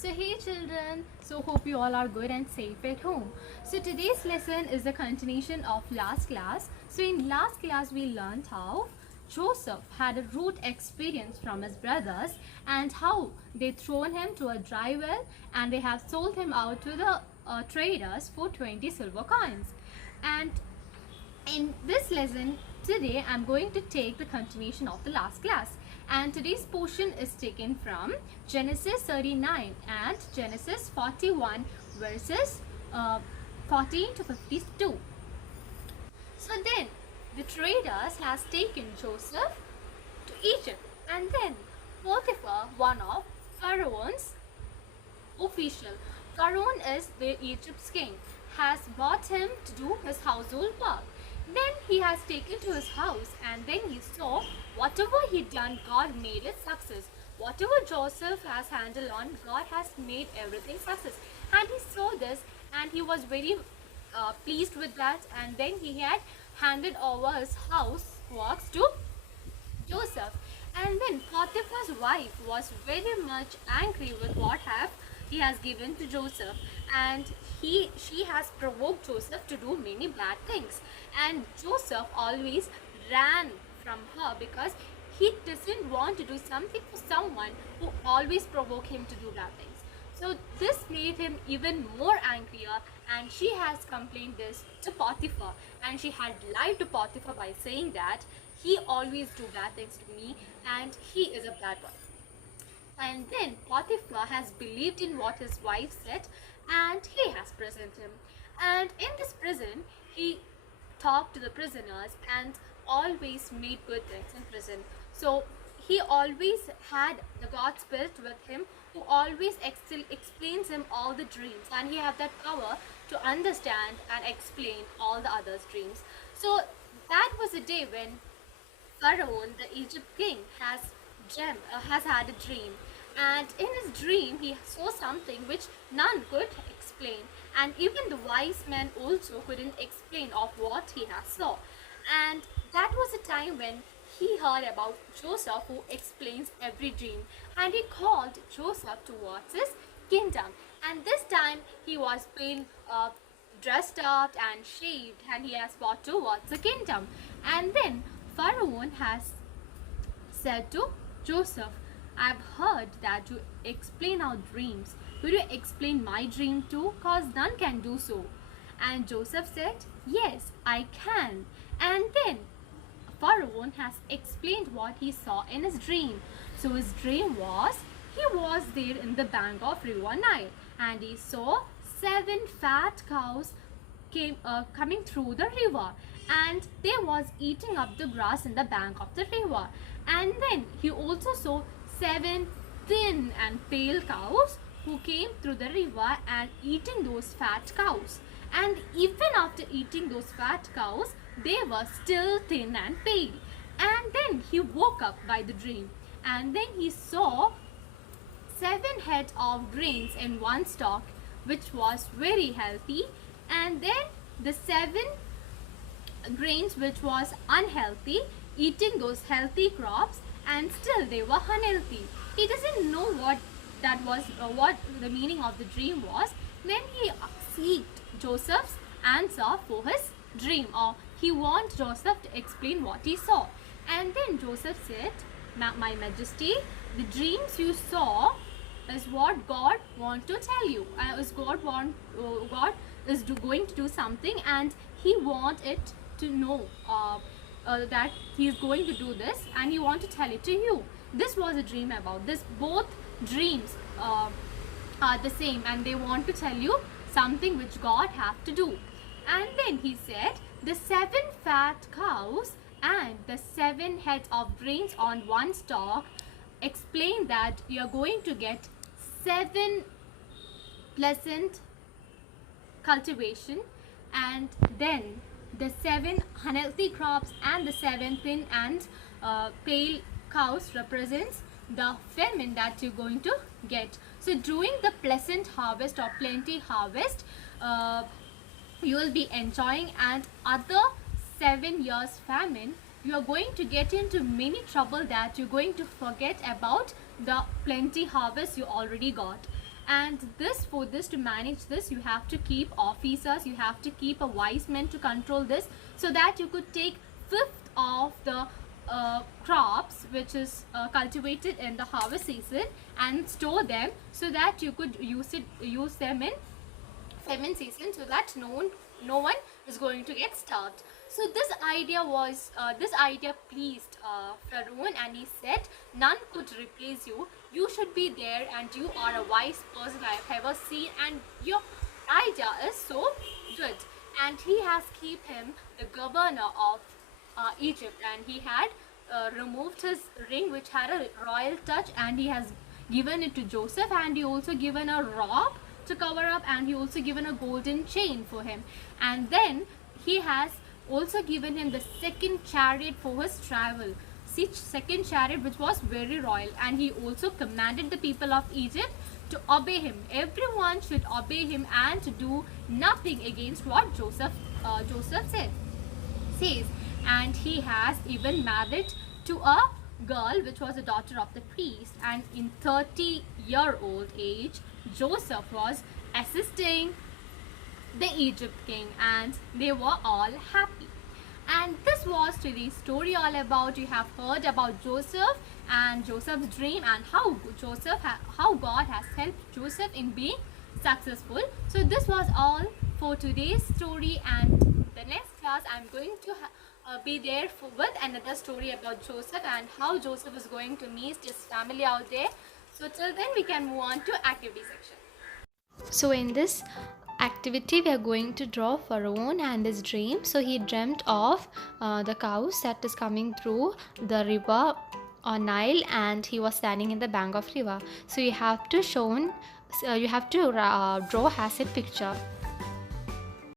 So hey children, so hope you all are good and safe at home. So today's lesson is the continuation of last class. So in last class we learned how Joseph had a rude experience from his brothers and how they thrown him to a dry well and they have sold him out to the traders for 20 silver coins. And in this lesson today I'm going to take the continuation of the last class, and today's portion is taken from Genesis 39 and Genesis 41 verses 14 to 52. So then the traders has taken Joseph to Egypt, and then Potiphar, one of Pharaoh's official, Pharaoh is the Egypt's king, has bought him to do his household work. Then he has taken to his house, and then he saw whatever he done, God made it success. Whatever Joseph has handled on, God has made everything success. And he saw this and he was very pleased with that, and then he had handed over his house works to Joseph. And then Potiphar's wife was very much angry with what he has given to Joseph, and she has provoked Joseph to do many bad things, and Joseph always ran from her because he doesn't want to do something for someone who always provoke him to do bad things. So this made him even more angrier, and she has complained this to Potiphar, and she had lied to Potiphar by saying that he always do bad things to me and he is a bad one. And then Potiphar has believed in what his wife said, and he has prisoned him. And in this prison, he talked to the prisoners and always made good things in prison. So he always had the God Spirit with him, who always explains him all the dreams, and he have that power to understand and explain all the others' dreams. So that was a day when Pharaoh, the Egypt king, has had a dream, and in his dream he saw something which none could explain, and even the wise men also couldn't explain of what he has saw. And that was a time when he heard about Joseph, who explains every dream, and he called Joseph towards his kingdom. And this time he was being dressed up and shaved, and he has brought towards the kingdom. And then Pharaoh has said to Joseph, I've heard that you explain our dreams. Will you explain my dream too? Cause none can do so. And Joseph said, yes, I can. And then Pharaoh has explained what he saw in his dream. So his dream was, he was there in the bank of River Nile, and he saw 7 fat cows coming through the river, and they was eating up the grass in the bank of the river. And then he also saw 7 thin and pale cows who came through the river and eating those fat cows. And even after eating those fat cows, they were still thin and pale. And then he woke up by the dream, and then he saw 7 head of grains in one stalk, which was very healthy, and then the 7 grains which was unhealthy eating those healthy crops, and still they were unhealthy. He doesn't know what that was, what the meaning of the dream was. Then he seeked Joseph's answer for his dream, or he wants Joseph to explain what he saw. And then Joseph said, my majesty, the dreams you saw is what God want to tell you. God is going to do something, and he want it to know that he is going to do this, and he want to tell it to you. This was a dream about this. Both dreams are the same, and they want to tell you something which God have to do. And then he said, the 7 fat cows and the 7 heads of grains on one stalk explain that you are going to get 7 pleasant cultivation, and then the 7 unhealthy crops and the 7 thin and pale cows represents the famine that you're going to get. So during the pleasant harvest or plenty harvest, you will be enjoying, and other 7 years famine, you are going to get into many trouble that you're going to forget about the plenty harvest you already got. And for this to manage this, you have to keep officers, you have to keep a wise man to control this, so that you could take fifth of the crops which is cultivated in the harvest season and store them, so that you could use them in famine season, so that no one is going to get starved. So this idea pleased Pharaoh, and he said, none could replace you. You should be there, and you are a wise person I have ever seen, and your idea is so good. And he has kept him the governor of Egypt, and he had removed his ring which had a royal touch, and he has given it to Joseph, and he also given a robe to cover up, and he also given a golden chain for him. And then he has also given him the second chariot for his travel. See, second chariot which was very royal, and he also commanded the people of Egypt to obey him. Everyone should obey him and to do nothing against what Joseph says. And he has even married to a girl which was a daughter of the priest, and in 30-year-old age Joseph was assisting the Egypt king, and they were all happy. And this was today's story all about. You have heard about Joseph and Joseph's dream, and how God has helped Joseph in being successful. So this was all for today's story, and the next class I'm going to be there with another story about Joseph and how Joseph is going to meet his family out there. So till then we can move on to activity section. So in this activity we are going to draw Pharaoh and his dream. So he dreamt of the cows that is coming through the river or Nile, and he was standing in the bank of river. So you have to draw as a picture.